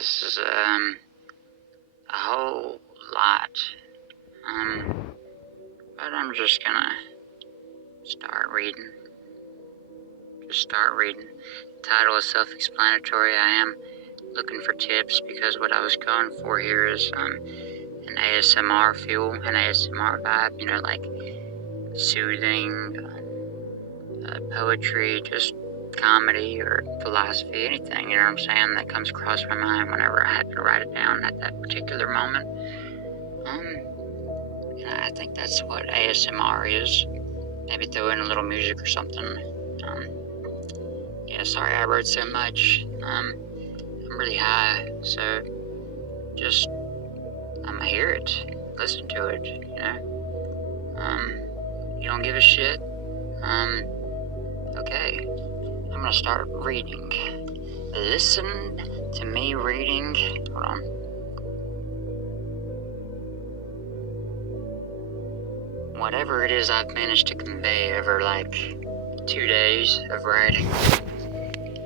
This is a whole lot. But I'm just gonna start reading. Just start reading. The title is self-explanatory. I am looking for tips because what I was going for here is an ASMR feel, an ASMR vibe, you know, like soothing, poetry, just comedy or philosophy, anything, you know what I'm saying, that comes across my mind whenever I happen to write it down at that particular moment. I think that's what ASMR is. Maybe throw in a little music or something. Yeah, sorry I wrote so much. I'm really high, so just, I'm gonna hear it, listen to it, you know? You don't give a shit? Okay. I'm gonna start reading. Listen to me reading. Hold on. Whatever it is I've managed to convey over like 2 days of writing.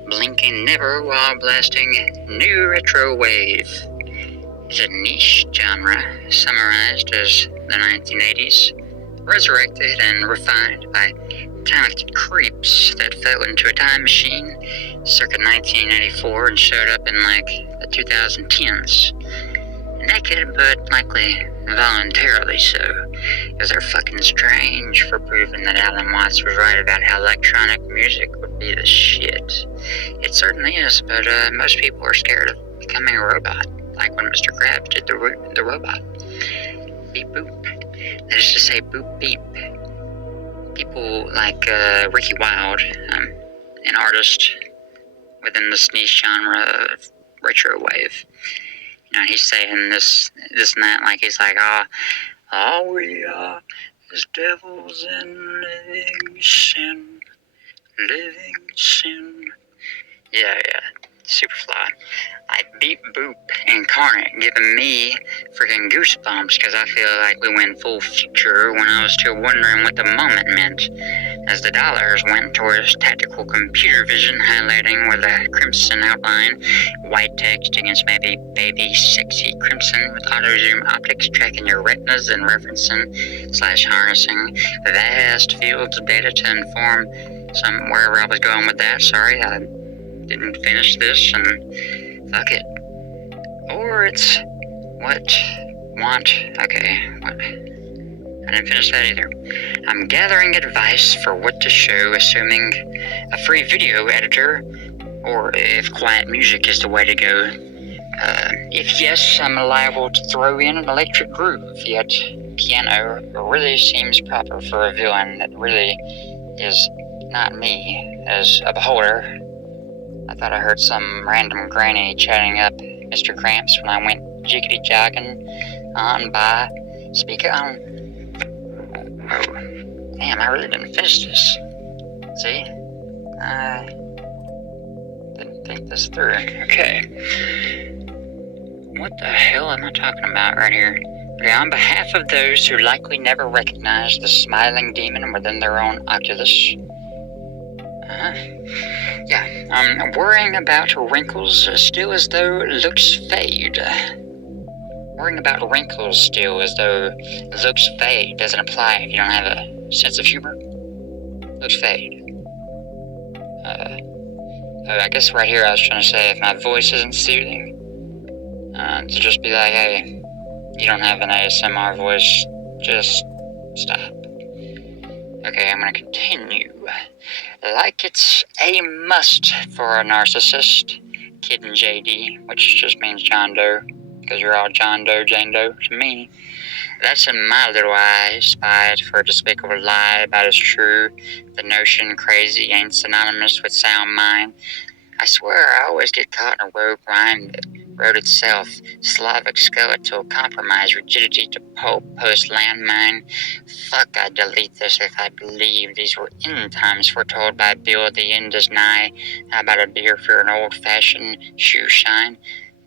Blinking never while blasting new retro wave is a niche genre summarized as the 1980s, resurrected and refined by talented creeps that fell into a time machine circa 1984 and showed up in like the 2010s. Naked, but likely voluntarily so, because they're fucking strange for proving that Alan Watts was right about how electronic music would be the shit. It certainly is, but most people are scared of becoming a robot, like when Mr. Krabs did the robot. Beep boop. That is to say, boop beep. People like Ricky Wilde, an artist within this niche genre of retro wave. You know, he's saying this and that, like he's like, all we are is devils in living sin. Yeah, Superfly. Like Beep Boop incarnate, giving me freaking goosebumps because I feel like we went full future when I was still wondering what the moment meant, as the dollars went towards tactical computer vision highlighting with a crimson outline, white text against maybe baby sexy crimson with auto zoom optics tracking your retinas and referencing/harnessing vast fields of data to inform wherever I was going with that. Sorry, I didn't finish this and fuck it. Or it's what? I didn't finish that either. I'm gathering advice for what to show, assuming a free video editor, or if quiet music is the way to go. If yes, I'm liable to throw in an electric groove, yet piano really seems proper for a villain that really is not me as a beholder. I thought I heard some random granny chatting up Mr. Gramps when I went jiggity jogging on by. Speaker on. Oh, damn, I really didn't finish this. See? I didn't think this through. Okay. What the hell am I talking about right here? Okay, on behalf of those who likely never recognized the smiling demon within their own oculus. I'm worrying about wrinkles still as though looks fade. Worrying about wrinkles still as though looks fade doesn't apply if you don't have a sense of humor. Looks fade. I guess right here I was trying to say if my voice isn't soothing, to just be like, hey, you don't have an ASMR voice, just stop. Okay, I'm gonna continue. Like it's a must for a narcissist, Kid and JD, which just means John Doe, because you're all John Doe, Jane Doe to me. That's in my little eye, spied for a despicable lie about as true. The notion crazy ain't synonymous with sound mind. I swear I always get caught in a rogue rhyme that wrote itself, Slavic skeletal compromise, rigidity to pulp, post landmine. Fuck, I'd delete this if I believed these were end times foretold by Bill. The end is nigh. How about a beer for an old-fashioned shoe shine?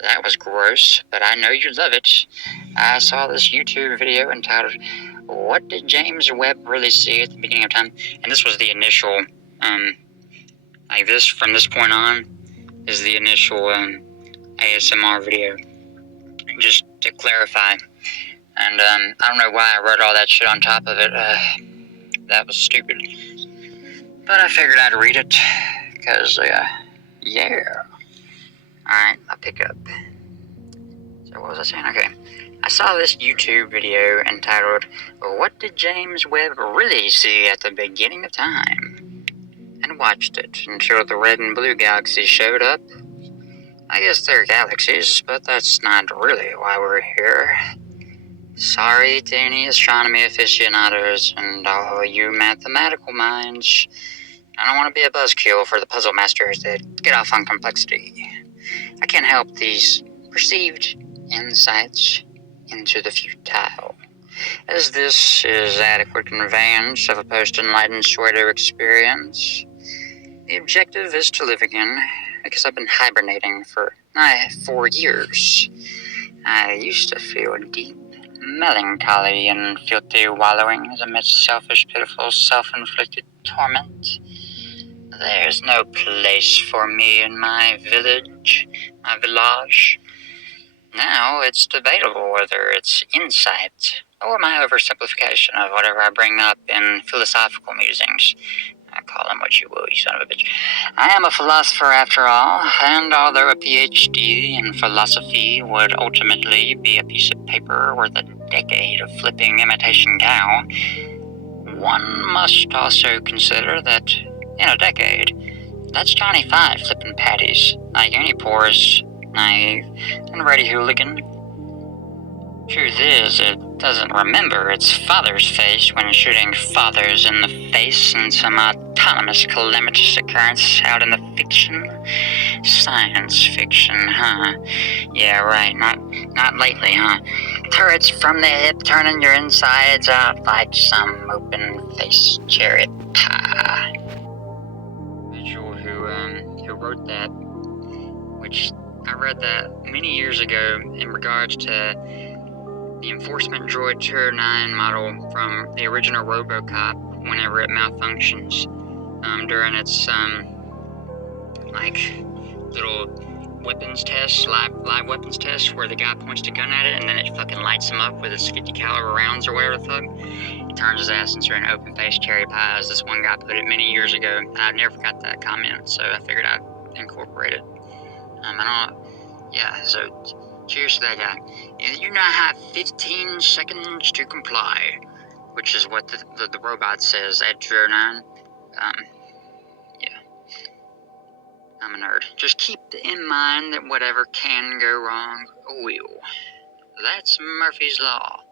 That was gross, but I know you love it. I saw this YouTube video entitled, What Did James Webb Really See at the Beginning of Time? And this was the initial, like this, from this point on, is the initial ASMR video, just to clarify. And I don't know why I wrote all that shit on top of it. That was stupid. But I figured I'd read it, because, yeah. Alright, I'll pick up. So what was I saying? Okay. I saw this YouTube video entitled, "What Did James Webb Really See at the Beginning of Time?" and watched it until the red and blue galaxies showed up. I guess they're galaxies, but that's not really why we're here. Sorry to any astronomy aficionados and all you mathematical minds. I don't want to be a buzzkill for the puzzle masters that get off on complexity. I can't help these perceived insights into the futile, as this is adequate conveyance of a post-enlightened sort experience. The objective is to live again, because I've been hibernating for 4 years. I used to feel deep melancholy and filthy wallowings amidst selfish, pitiful, self-inflicted torment. There's no place for me in my village. Now it's debatable whether it's insight or my oversimplification of whatever I bring up in philosophical musings. Call them what you will, you son of a bitch. I am a philosopher after all, and although a PhD in philosophy would ultimately be a piece of paper worth a decade of flipping imitation cow, one must also consider that in a decade, that's Johnny Five flipping patties, like any porous, naive, and ready hooligan. Truth is, it doesn't remember its father's face when shooting fathers in the face in some autonomous calamitous occurrence out in the fiction. Science fiction, huh? Yeah, right, not lately, huh? Turrets from the hip turning your insides out like some open-faced cherry pie. Individual who wrote that, which I read that many years ago in regards to the enforcement droid Tier 9 model from the original RoboCop whenever it malfunctions during its little weapons test, live weapons test, where the guy points the gun at it and then it fucking lights him up with its 50 caliber rounds or whatever the fuck. He turns his ass into an open-faced cherry pie, as this one guy put it many years ago. I never got that comment, so I figured I'd incorporate it. So cheers to that guy. You now have 15 seconds to comply, which is what the robot says at 09. Yeah. I'm a nerd. Just keep in mind that whatever can go wrong will. That's Murphy's Law,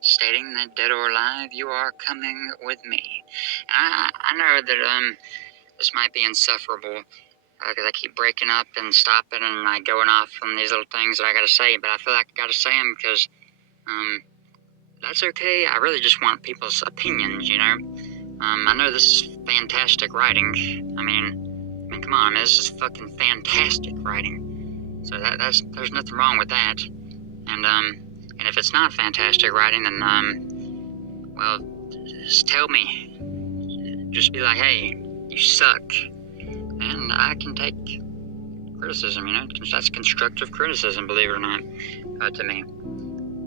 stating that dead or alive, you are coming with me. I know that this might be insufferable, because I keep breaking up and stopping and going off on these little things that I gotta say, but I feel like I gotta say them because, that's okay. I really just want people's opinions, you know? I know this is fantastic writing. I mean, come on, this is fucking fantastic writing. So there's nothing wrong with that. And if it's not fantastic writing, then, well, just tell me. Just be like, hey, you suck. And I can take criticism, you know? That's constructive criticism, believe it or not, to me.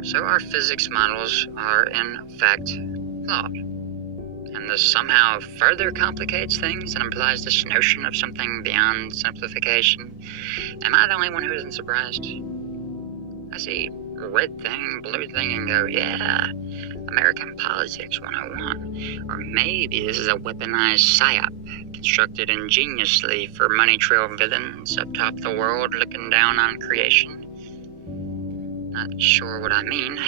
So our physics models are, in fact, flawed. And this somehow further complicates things and implies this notion of something beyond simplification. Am I the only one who isn't surprised? I see red thing, blue thing, and go, yeah, American Politics 101. Or maybe this is a weaponized psyop, constructed ingeniously for money trail villains up top the world looking down on creation. Not sure what I mean,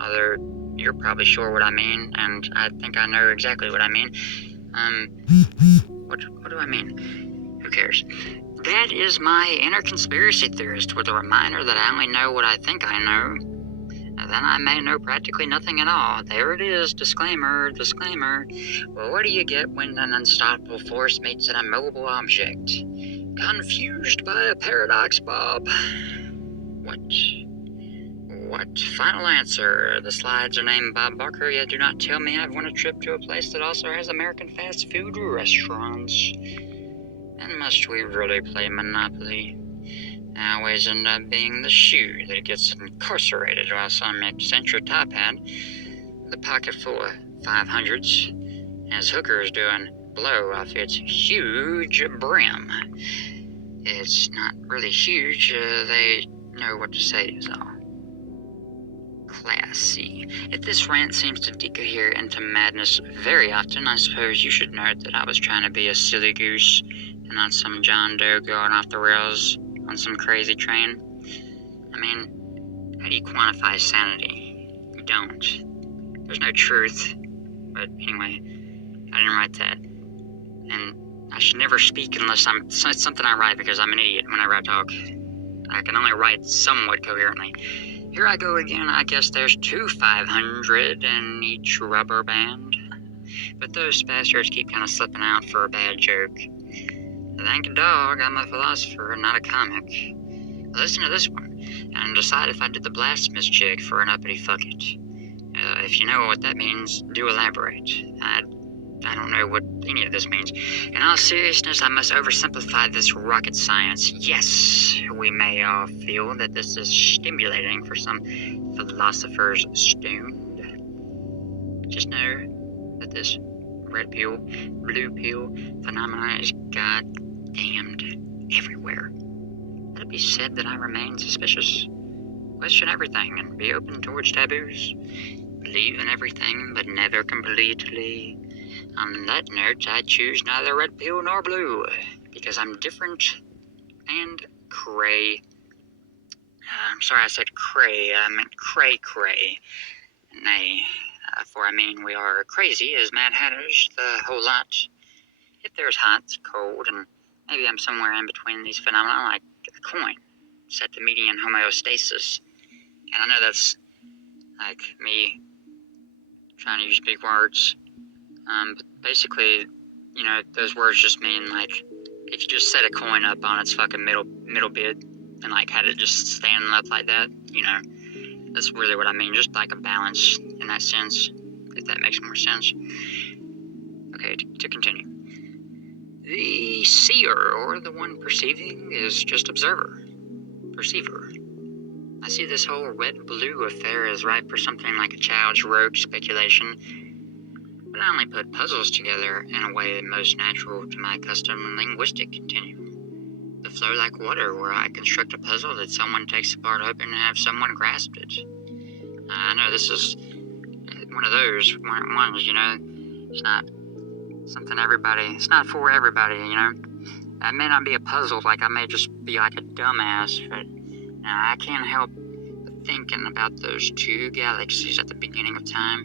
although you're probably sure what I mean, and I think I know exactly what I mean. What do I mean? Who cares? That is my inner conspiracy theorist with a reminder that I only know what I think I know. And then I may know practically nothing at all. There it is, disclaimer. Well, what do you get when an unstoppable force meets an immobile object? Confused by a paradox, Bob. What? Final answer. The slides are named Bob Barker, yet do not tell me I've won a trip to a place that also has American fast food restaurants. And must we really play Monopoly? I always end up being the shoe that gets incarcerated while some eccentric top hat with a pocket full of 500s as hookers doing blow off its huge brim. It's not really huge, they know what to say is all. Classy. If this rant seems to decohere into madness very often, I suppose you should note that I was trying to be a silly goose and not some John Doe going off the rails on some crazy train. I mean, how do you quantify sanity? You don't. There's no truth. But anyway, I didn't write that. And I should never speak unless it's something I write because I'm an idiot whenever I talk. I can only write somewhat coherently. Here I go again. I guess there's 2 500 in each rubber band. But those bastards keep kind of slipping out for a bad joke. Thank dog, I'm a philosopher, not a comic. Listen to this one, and decide if I did the blasphemous jig for an uppity fuck it. If you know what that means, do elaborate. I don't know what any of this means. In all seriousness, I must oversimplify this rocket science. Yes, we may all feel that this is stimulating for some philosophers stoned. Just know that this red pill, blue pill phenomena is goddamned everywhere. Let it be said that I remain suspicious. Question everything and be open towards taboos. Believe in everything, but never completely. On that note, I choose neither red pill nor blue, because I'm different and cray. I'm sorry I said cray, I meant cray-cray. Nay, for I mean we are crazy as Mad Hatters, the whole lot. If there's hot, cold, and maybe I'm somewhere in between these phenomena like a coin, set to median homeostasis. And I know that's like me trying to use big words. But basically, you know, those words just mean, like, if you just set a coin up on its fucking middle bit and, like, had it just standing up like that, you know, that's really what I mean, just like a balance in that sense, if that makes more sense. Okay, to continue. The seer, or the one perceiving, is just observer. Perceiver. I see this whole red-blue affair as ripe for something like a child's rogue speculation. But I only put puzzles together in a way most natural to my custom linguistic continuum. The flow like water, where I construct a puzzle that someone takes apart hoping to have someone grasp it. I know this is one of those ones, you know. It's not something it's not for everybody, you know. That may not be a puzzle, like I may just be like a dumbass, but I can't help but thinking about those 2 galaxies at the beginning of time.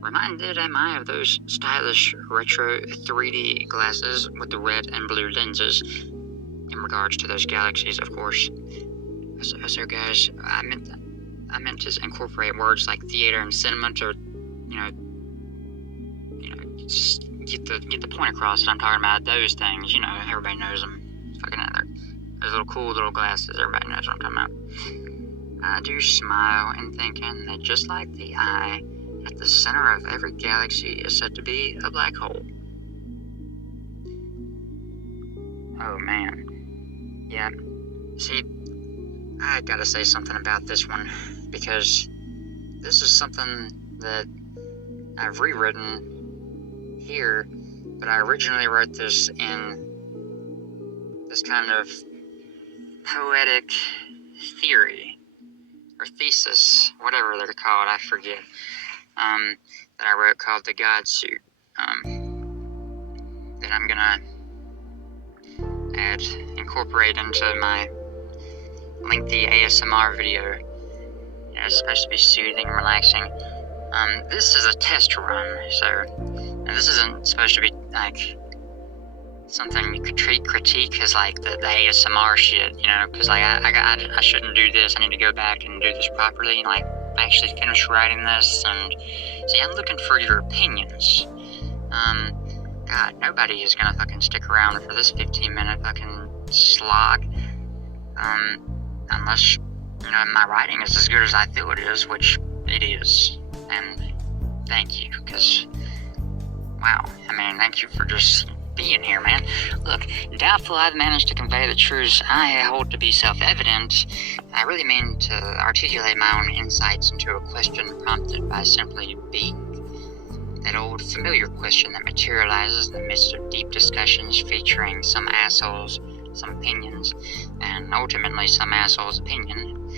Reminded am I of those stylish retro 3D glasses with the red and blue lenses, in regards to those galaxies, of course. So guys, I meant to incorporate words like theater and cinema to, just get the point across that I'm talking about. Those things, you know, everybody knows them. Fucking those little cool little glasses, everybody knows what I'm talking about. I do smile in thinking that just like the eye, at the center of every galaxy is said to be a black hole. Oh man. Yeah. See, I gotta say something about this one, because this is something that I've rewritten here, but I originally wrote this in this kind of poetic theory, or thesis, whatever they're called, I forget. That I wrote called The God Suit, that I'm gonna incorporate into my lengthy ASMR video. You know, it's supposed to be soothing and relaxing. This is a test run, so this isn't supposed to be, like, something you could critique as, like, the ASMR shit, you know, because, like, I shouldn't do this. I need to go back and do this properly, and, like, actually finish writing this, and see, I'm looking for your opinions. God, nobody is gonna fucking stick around for this 15-minute fucking slog, unless, you know, my writing is as good as I feel it is, which it is, and thank you, because, wow, I mean, thank you for just being here, man. Look, doubtful I've managed to convey the truths I hold to be self-evident. I really mean to articulate my own insights into a question prompted by simply being. That old familiar question that materializes in the midst of deep discussions featuring some assholes, some opinions, and ultimately some asshole's opinion.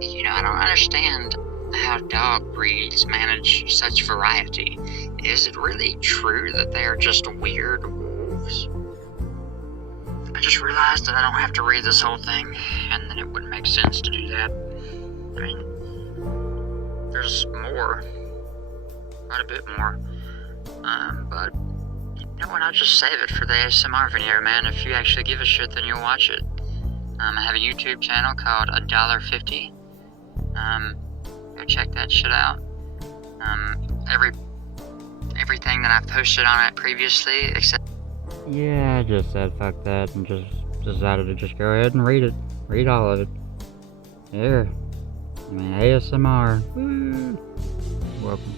You know, I don't understand how dog breeds manage such variety. Is it really true that they are just weird wolves? I just realized that I don't have to read this whole thing, and that it wouldn't make sense to do that. I mean, there's more. Quite a bit more. But you know what, I'll just save it for the ASMR video, man. If you actually give a shit, then you'll watch it. I have a YouTube channel called $1.50. Go check that shit out. Everything that I've posted on it previously, except... Yeah, I just said fuck that and just decided to just go ahead and read it. Read all of it. Here. I mean, ASMR. Woo! Welcome.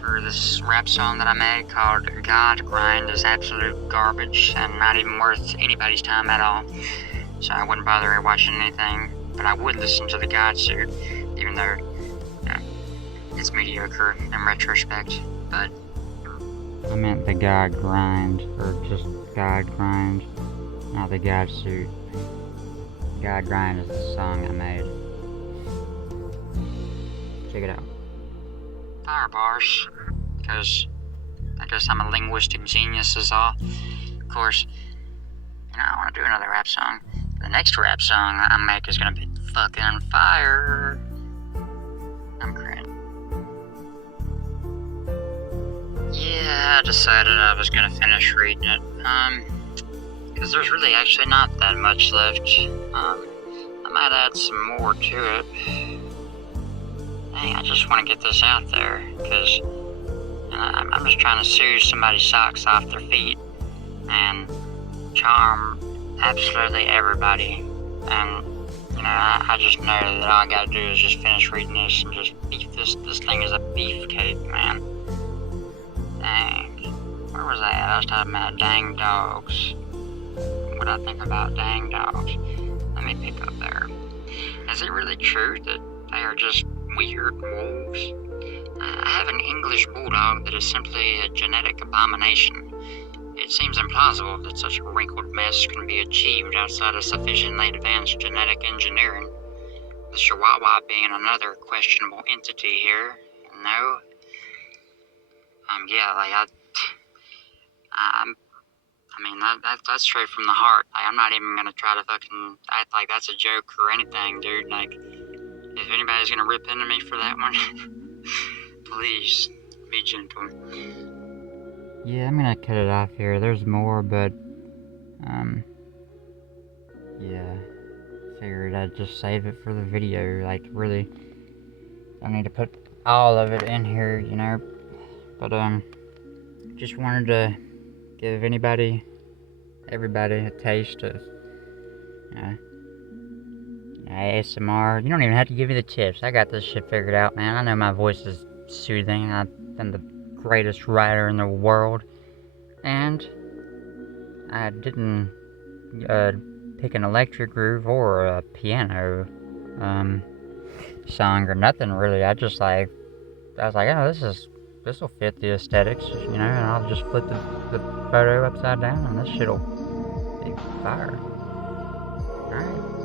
For this rap song that I made called God Grind is absolute garbage and not even worth anybody's time at all. So I wouldn't bother watching anything, but I would listen to the God Suit, even though, you know, it's mediocre in retrospect. But I meant the God Grind, or just God Grind, not the God Suit. God Grind is the song I made. Check it out. Fire bars, because I guess I'm a linguistic genius is all. Of course, you know, I want to do another rap song. The next rap song I make is gonna be fucking fire. I'm cringe. Yeah, I decided I was gonna finish reading it, because there's really actually not that much left. I might add some more to it. Dang, I just want to get this out there, because I'm just trying to soothe somebody's socks off their feet and charm absolutely everybody. And, you know, I just know that all I gotta do is just finish reading this and just beef this. This thing is a beefcake, man. Dang. Where was I at? I was talking about dang dogs. What I think about dang dogs. Let me pick up there. Is it really true that they are just weird wolves? I have an English bulldog that is simply a genetic abomination. It seems implausible that such a wrinkled mess can be achieved outside of sufficiently advanced genetic engineering. The Chihuahua being another questionable entity here. No. Yeah, like I mean, that's straight from the heart. Like, I'm not even gonna try to fucking act like that's a joke or anything, dude. Like, if anybody's gonna rip into me for that one, please be gentle. Yeah, I'm gonna cut it off here. There's more, but yeah, figured I'd just save it for the video. Like, really, I need to put all of it in here, you know. But just wanted to give everybody a taste of, you know, ASMR. You don't even have to give me the tips. I got this shit figured out, man. I know my voice is soothing. I'm the greatest writer in the world, and I didn't pick an electric groove or a piano song or nothing really. I was like, oh, this will fit the aesthetics, you know, and I'll just flip the photo upside down and this shit'll be fire. Alright.